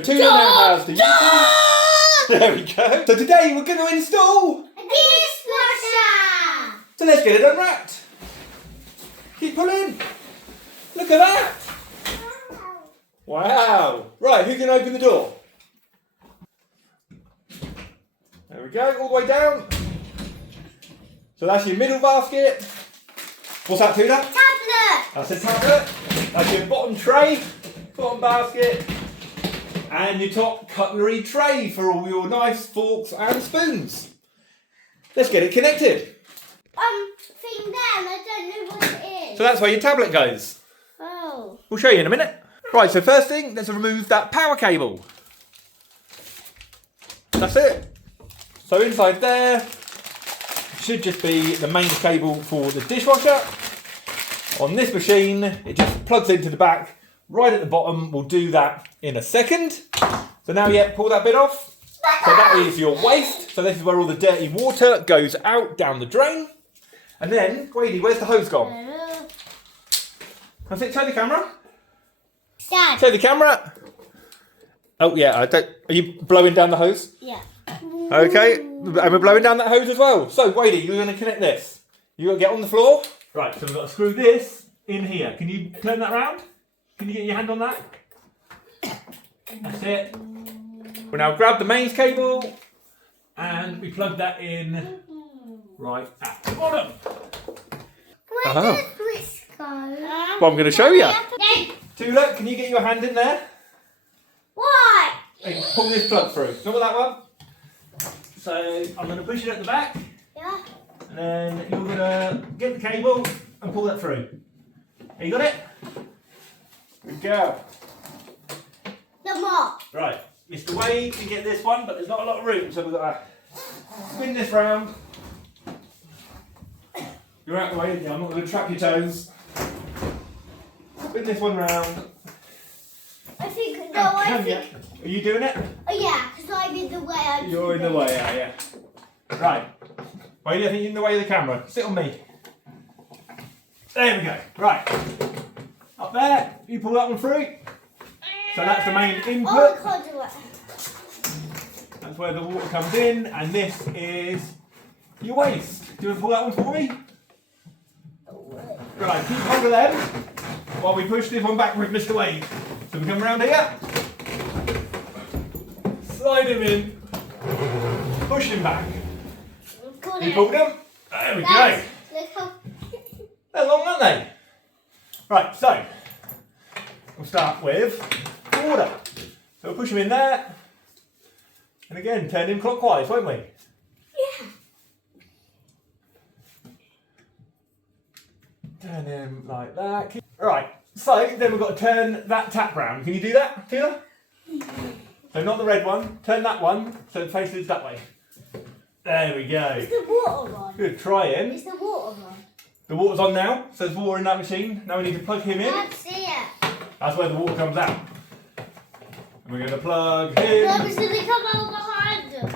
Tuna now has the YouTube. There we go. So today we're going to install a dishwasher. So let's get it unwrapped. Keep pulling. Look at that. Wow. Right, who can open the door? There we go, all the way down. So that's your middle basket. What's that, Tuna? Tablet. That's a tablet. That's your bottom tray, bottom basket. And your top cutlery tray for all your knives, forks and spoons. Let's get it connected. Thing there, I don't know what it is. So that's where your tablet goes. Oh. We'll show you in a minute. Right, so first thing, let's remove that power cable. That's it. So inside there should just be the main cable for the dishwasher. On this machine, it just plugs into the back. Right at the bottom, we'll do that in a second. So now, yeah, pull that bit off. So that is your waste. So this is where all the dirty water goes out down the drain. And then, Wadey, where's the hose gone? That's it, show the camera. Dad. Show the camera. Oh yeah, are you blowing down the hose? Yeah. Okay, and we're blowing down that hose as well. So, Wadey, you're going to connect this. You've got to get on the floor. Right, so we've got to screw this in here. Can you turn that round? Can you get your hand on that? That's it. We'll now grab the mains cable and we plug that in right at the bottom. Where does this go? Well, I'm going to show you. Tula, can you get your hand in there? What? And pull this plug through. Remember that one? So I'm going to push it at the back. Yeah. And then you're going to get the cable and pull that through. You got it? Good go. The more. Right, Mr. Wade can get this one, but there's not a lot of room, so we've got to spin this round. You're out the way, I'm not going to trap your toes. Spin this one round. I think, no, I think. Are you doing it? Oh yeah, because I'm in the way. You're in the way, are you? Right. Wade, I think you're in the way of the camera. Sit on me. There we go. Right. Up there, you pull that one through. So that's the main input. Oh, I can't do it. That's where the water comes in, and this is your waste. Do you want to pull that one for me? Right, keep hold of them while we push this one back with Mr. Wade. So we come around here, slide him in, push him back. You pulled him? There we go. Look how... They're long, aren't they? Right, so we'll start with water. So we'll push him in there, and again turn him clockwise, won't we? Yeah. Turn him like that. Right, so then we've got to turn that tap round. Can you do that, Tina? So not the red one, turn that one so it faces that way. There we go. It's the water one. Good, trying. It's the water one. The water's on now, so there's water in that machine. Now we need to plug him in. I can't see it. That's where the water comes out. And we're going to plug him. That is going to come out behind him.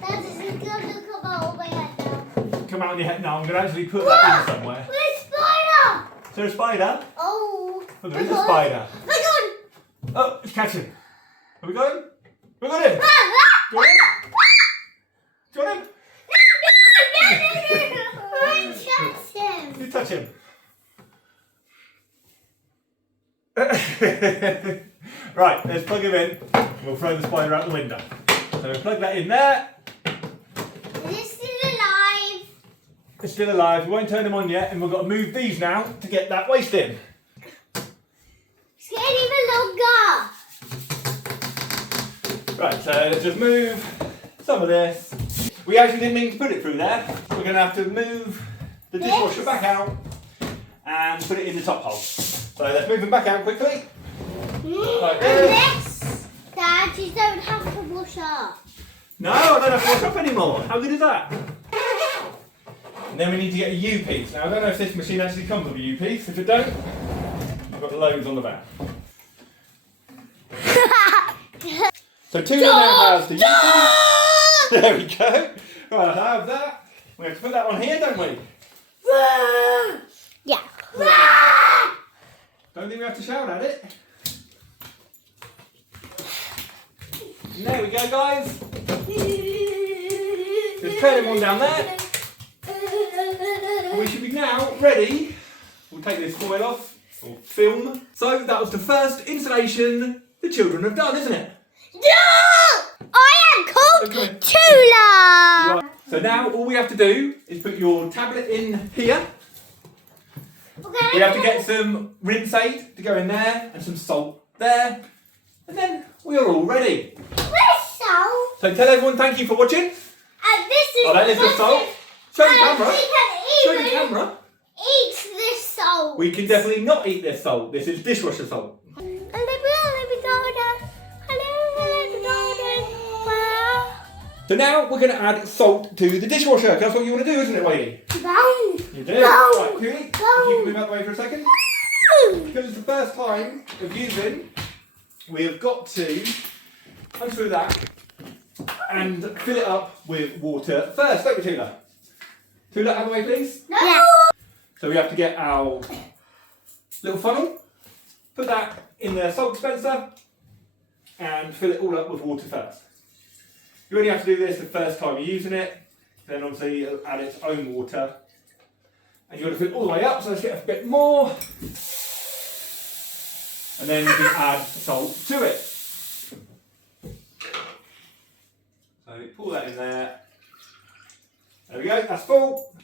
That is going to come out of my head now. Come out on your head now. I'm going to actually put that in somewhere. Where's spider? Is there a spider? Oh. Oh, there is a spider. My God. Oh, it's catching. Have we got him? We got him. Got him? Got him? I touched him. You touch him. Right, let's plug him in. We'll throw the spider out the window. So we'll plug that in there. Is it still alive? It's still alive. We won't turn him on yet, and we've got to move these now to get that waste in. It's getting even longer. Right, so let's just move some of this. We actually didn't mean to put it through there. We're going to have to move the dishwasher back out and put it in the top hole. So let's move him back out quickly. Like this. This, Dad, you don't have to wash up. No, I don't have to wash up anymore. How good is that? And then we need to get a U-piece. Now, I don't know if this machine actually comes with a U-piece. If it don't, I've got loads on the back. So Tuna now has the U-piece. There we go. Right, I have that. We have to put that on here, don't we? Yeah. Don't think we have to shout at it. There we go, guys. Just turn them on down there. We should be now ready. We'll take this foil off, or film. So that was the first installation the children have done, isn't it? No! I am called Okay. Tula! So now all we have to do is put your tablet in here. Okay. We have to get some rinse aid to go in there and some salt there. And then we are all ready. Where's salt? So tell everyone thank you for watching. And this is Oh, that is the salt. Show the camera. We can Show the even camera. eat this salt. We can definitely not eat this salt. This is dishwasher salt. So now we're going to add salt to the dishwasher. That's what you want to do, isn't it, Wadey? No. You do? No. Right, Cooley, No. if you can move out the way for a second. Because it's the first time of using, we have got to unscrew that and fill it up with water first, don't we, Tula? Tula, out of the way, please. No. So we have to get our little funnel, put that in the salt dispenser, and fill it all up with water first. You only have to do this the first time you're using it, then obviously it'll add its own water. And you want to fill it all the way up, so let's get a bit more. And then you can add salt to it. So pour that in there. There we go, that's full.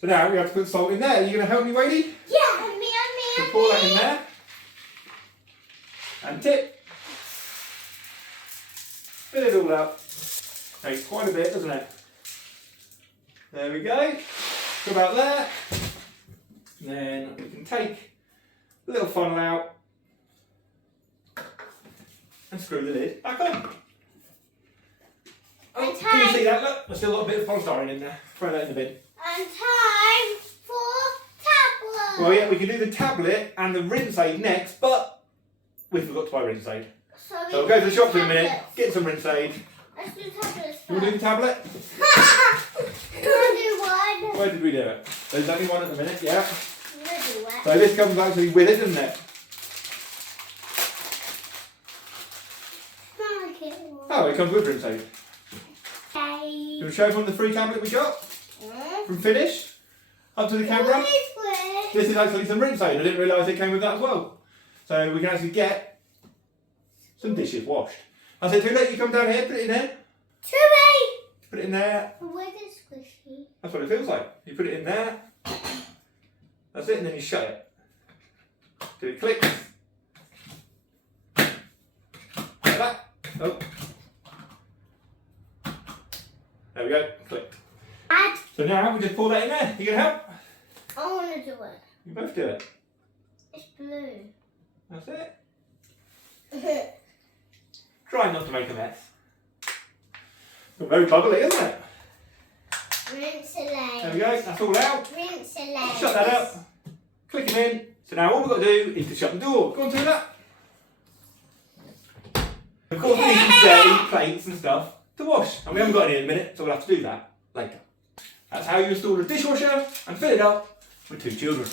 So now we have to put salt in there. Are you going to help me, Wadey? Yeah. So pour that in there. And tip. Fill it all up. Takes quite a bit, doesn't it? There we go. So about there. Then we can take the little funnel out and screw the lid back on. Oh, can you see that? Look, there's still got a bit of polystyrene in there. Throw that in the bin. And time for tablet. Well, yeah, we can do the tablet and the rinse aid next, but we forgot to buy rinse aid. So So we'll go to the shops in a minute, get some rinse aid. Let's do tablets You want to do the tablet? We'll do one. Where did we do it? There's only one at the minute, yeah. We'll do it. So this comes actually with it, doesn't it? Oh, it comes with rinse aid. Okay. You want to show everyone the free tablet we got from Finish? Up to the camera. This is actually some rinse aid. I didn't realise it came with that as well. So we can actually get some dishes washed. I said, too late, you come down here, put it in there. Put it in there. Where's the squishy? That's what it feels like. You put it in there. That's it, and then you shut it. Do it clicks. Like that. Oh. There we go. Click. Add. So now we just pour that in there. You gonna help? I want to do it. You both do it. It's blue. That's it. Try not to make a mess. It's very bubbly, isn't it? Rinse There we go. That's all out. Rinse Shut that up. Click them in. So now all we've got to do is to shut the door. Go on, do that. Of course, we need some dirty plates and stuff to wash. And we haven't got any in a minute, so we'll have to do that later. That's how you install a dishwasher and fill it up with 2 children.